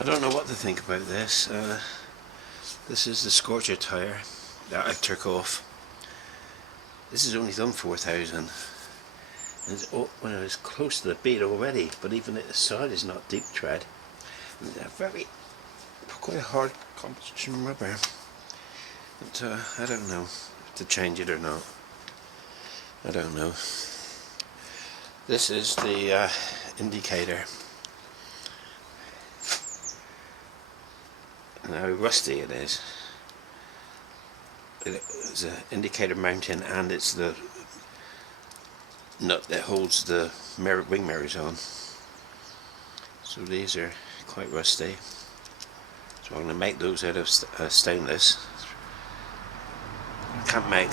I don't know what to think about this. This is the Scorcher tyre that I took off. This is only done 4,000. It's, well, it's close to the beat already, but even at the side is not deep tread. And they're quite a hard composition rubber. But I don't know to change it or not. I don't know. This is the indicator. And how rusty it is. It's an indicator mounting, and it's the nut that holds the wing mirrors on. So these are quite rusty. So I'm going to make those out of stainless. I can't make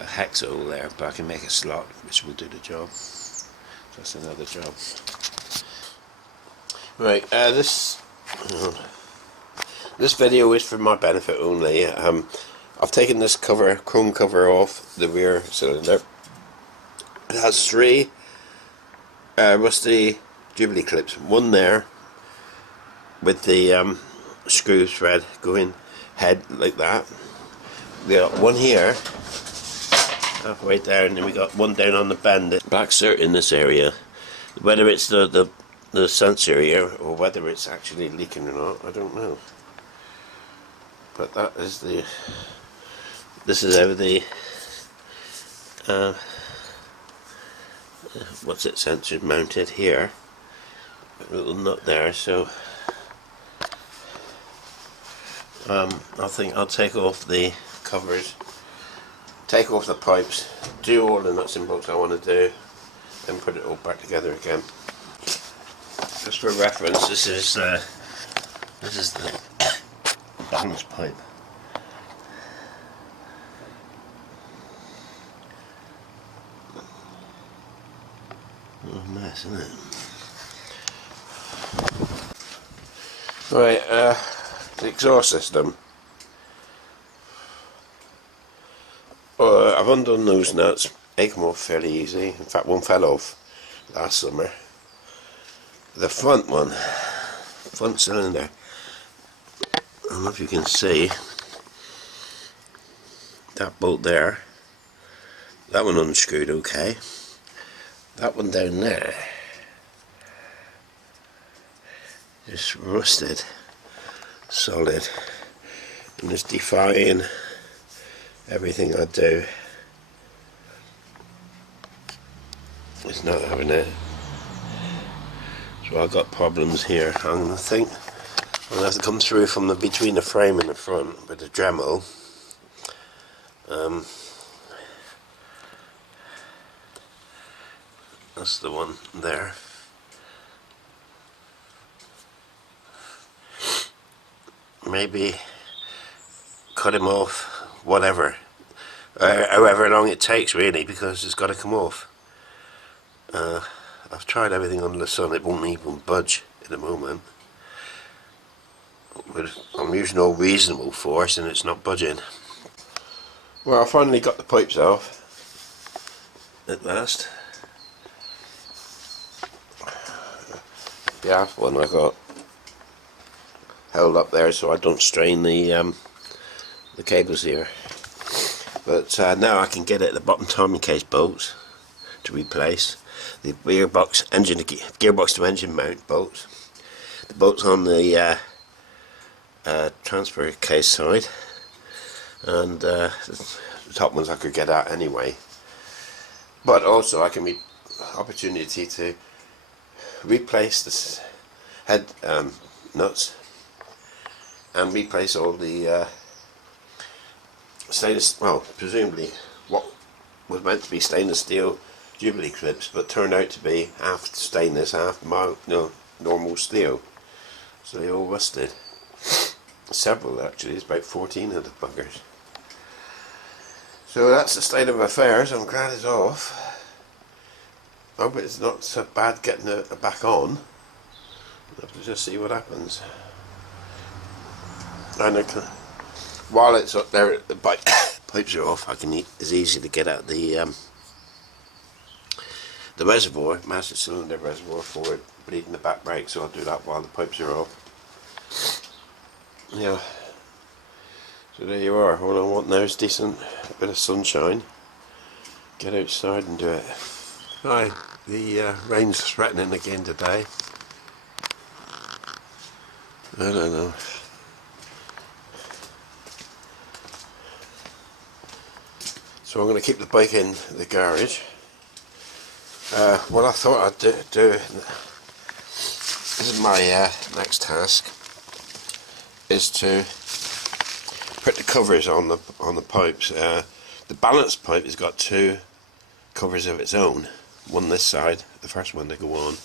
a hex hole there, but I can make a slot which will do the job. So that's another job. Right, this video is for my benefit only. I've taken this chrome cover off the rear cylinder. It has 3 rusty Jubilee clips. One there with the screw thread going head like that. We got one here, halfway down, and we got one down on the bend. Black cert in this area. Whether it's the sensor here or whether it's actually leaking or not, I don't know. But that is this is how the what's it, sensor mounted here. A little nut there, so I think I'll take off the covers, take off the pipes, do all the nuts and bolts I want to do, and put it all back together again. Just for reference, this is the balance pipe. What a mess, isn't it? Right, the exhaust system. I've undone those nuts. They come off fairly easy. In fact, one fell off last summer. The front one, front cylinder, I don't know if you can see that bolt there. That one unscrewed okay. That one down there is rusted, solid, and it's defying everything I do. It's not having it. So I've got problems here. I think I'm going to have to come through from between the frame and the front with the Dremel. That's the one there. Maybe cut him off, whatever, however long it takes really, because it's got to come off. I've tried everything under the sun, it won't even budge at the moment. I'm using all reasonable force and it's not budging. Well, I finally got the pipes off at last. The half one I got held up there so I don't strain the cables here. But now I can get at the bottom timing case bolts to replace. The gearbox to engine mount bolts, the bolts on the transfer case side, and the top ones I could get out anyway. But also I can opportunity to replace this head nuts and replace all the stainless, well, presumably what was meant to be stainless steel Jubilee clips, but turned out to be half stainless, half normal steel. So they all rusted. Several actually, it's about 14 of the buggers. So that's the state of affairs. I'm glad it's off. I hope it's not so bad getting it back on. We'll have to just see what happens. And while it's up there, the pipes are off. It's easy to get out the reservoir, master cylinder reservoir for it, bleeding the back brake, so I'll do that while the pipes are off. Yeah, so there you are. All I want now is decent bit of sunshine. Get outside and do it. Hi, the rain's threatening again today. I don't know. So I'm going to keep the bike in the garage. What I thought I'd do, this is my next task, is to put the covers on the pipes. The balance pipe has got two covers of its own. One this side, the first one to go on,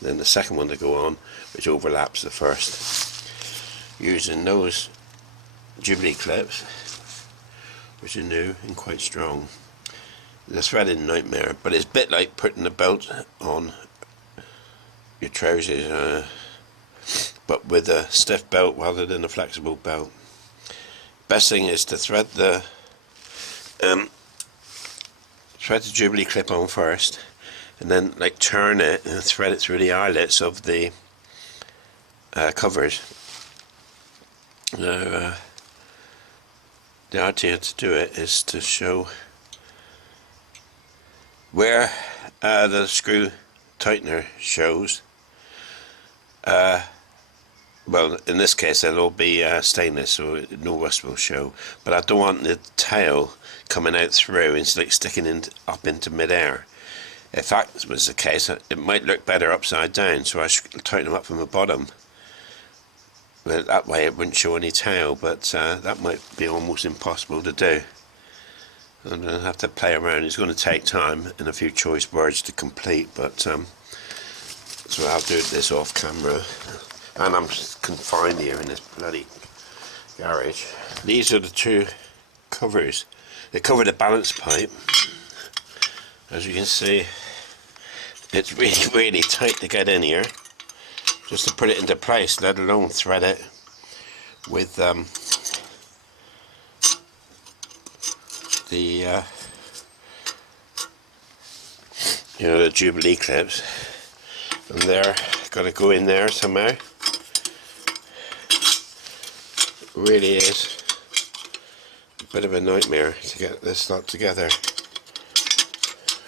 and then the second one to go on, which overlaps the first. Using those Jubilee clips, which are new and quite strong. The threading nightmare, but it's a bit like putting a belt on your trousers, but with a stiff belt rather than a flexible belt. Best thing is to thread the Jubilee clip on first, and then like turn it and thread it through the eyelets of the covers. Now, the idea to do it is to show where the screw tightener shows. Well, in this case it'll all be stainless, so no rust will show, but I don't want the tail coming out through and like sticking up into mid-air. If that was the case, it might look better upside down, so I should tighten them up from the bottom. But that way it wouldn't show any tail, but that might be almost impossible to do. I'm going to have to play around. It's going to take time and a few choice words to complete, but so I'll do this off camera. And I'm confined here in this bloody garage. These are the two covers. They cover the balance pipe. As you can see, it's really tight to get in here, just to put it into place, let alone thread it with the the Jubilee clips, and they're got to go in there somehow. It really is a bit of a nightmare to get this lot together.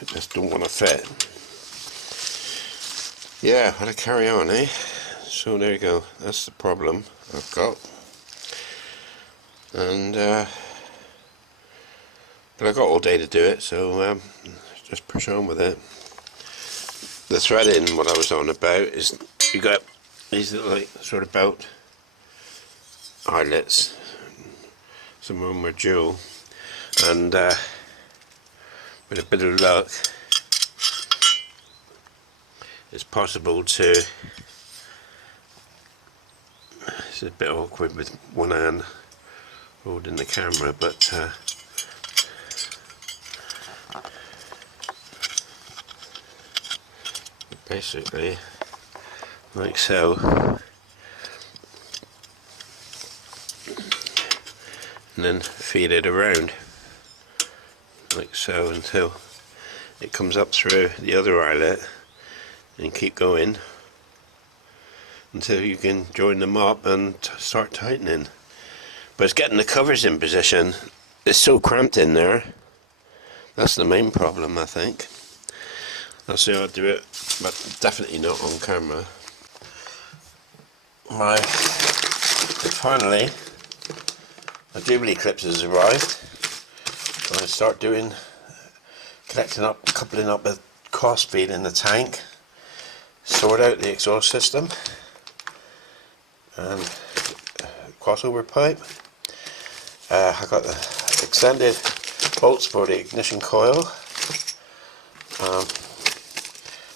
I just don't want to fit. Yeah, I'll carry on, eh? So there you go. That's the problem I've got. And but I've got all day to do it, so just push on with it. The threading, what I was on about, is you got these little like sort of belt eyelets. Some of them are dual, and with a bit of luck it's possible to, it's a bit awkward with one hand holding the camera, but basically like so, and then feed it around like so until it comes up through the other eyelet, and keep going until you can join them up and start tightening. But it's getting the covers in position. It's so cramped in there. That's the main problem, I think. I'll see how I do it, but definitely not on camera. Finally, my Jubilee clips has arrived. So I'm going to start coupling up the cross feed in the tank, sort out the exhaust system and crossover pipe. I got the extended bolts for the ignition coil,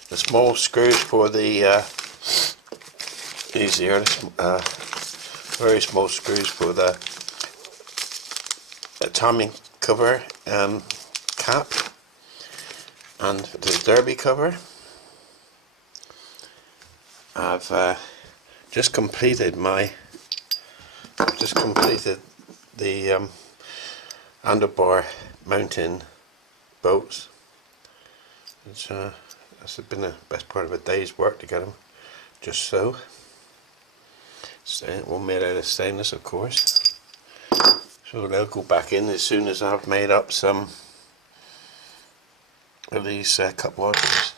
the small screws for the these here, very small screws for the timing cover cap, and the derby cover. I've just completed the handlebar mounting bolts. That's been the best part of a day's work to get them just so. All made out of stainless, of course. So they'll go back in as soon as I've made up some of these cup washers.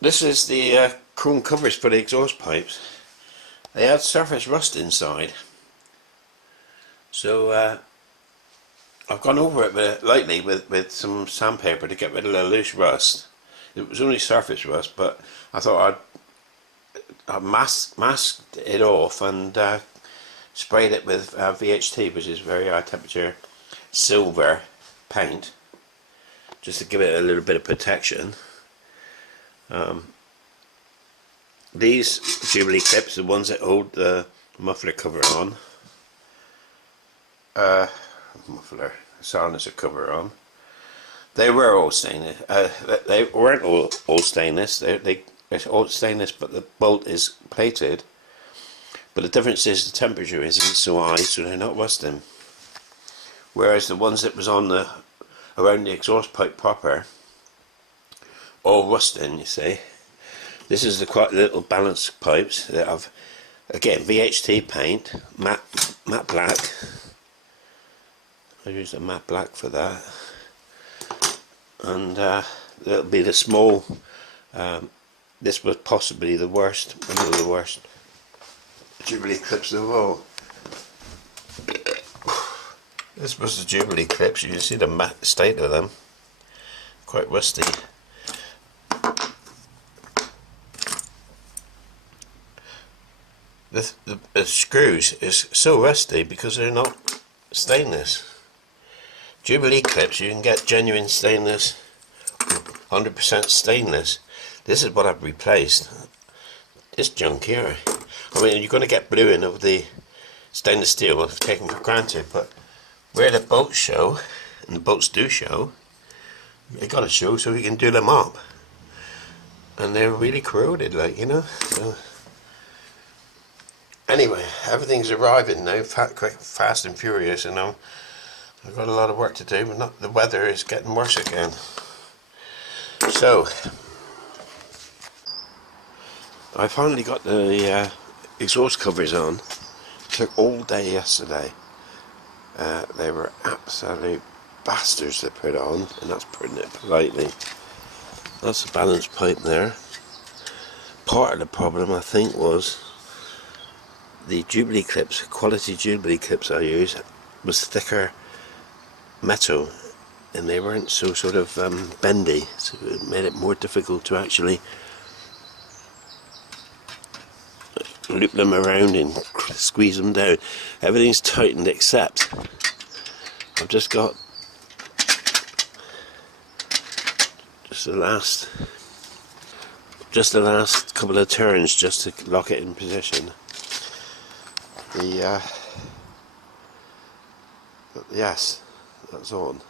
This is the chrome covers for the exhaust pipes. They had surface rust inside, so I've gone over it lightly with some sandpaper to get rid of the loose rust. It was only surface rust, but I thought I'd masked it off and sprayed it with VHT, which is very high temperature silver paint, just to give it a little bit of protection. These Jubilee clips, the ones that hold the muffler cover on, silencer cover on, they were all stainless. They weren't all stainless. They're all stainless, but the bolt is plated. But the difference is the temperature isn't so high, so they're not rusting. Whereas the ones that was on around the exhaust pipe proper, all rusting, you see. This is the quite little balanced pipes that have, again, VHT paint, matte black. I used a matte black for that. And there'll be the small, this was possibly the worst, one of the worst Jubilee clips of all. This was the Jubilee clips. You can see the state of them, quite rusty. The screws is so rusty because they're not stainless. Jubilee clips, you can get genuine stainless, 100% stainless. This is what I've replaced. This junk here. I mean, you're going to get bluing of the stainless steel, I've taken for granted, but where the bolts show, and the bolts do show, they got to show so we can do them up. And they're really corroded, like, you know. So anyway, everything's arriving now, quick, fast and furious, and I've got a lot of work to do, but the weather is getting worse again. So I finally got the exhaust covers on. It took all day yesterday. They were absolute bastards to put on, and that's putting it politely. That's the balance pipe there. Part of the problem, I think, was the Jubilee clips, quality Jubilee clips I use, was thicker metal, and they weren't so sort of bendy, so it made it more difficult to actually loop them around and squeeze them down. Everything's tightened except I've just got the last couple of turns just to lock it in position. Yes, that's on.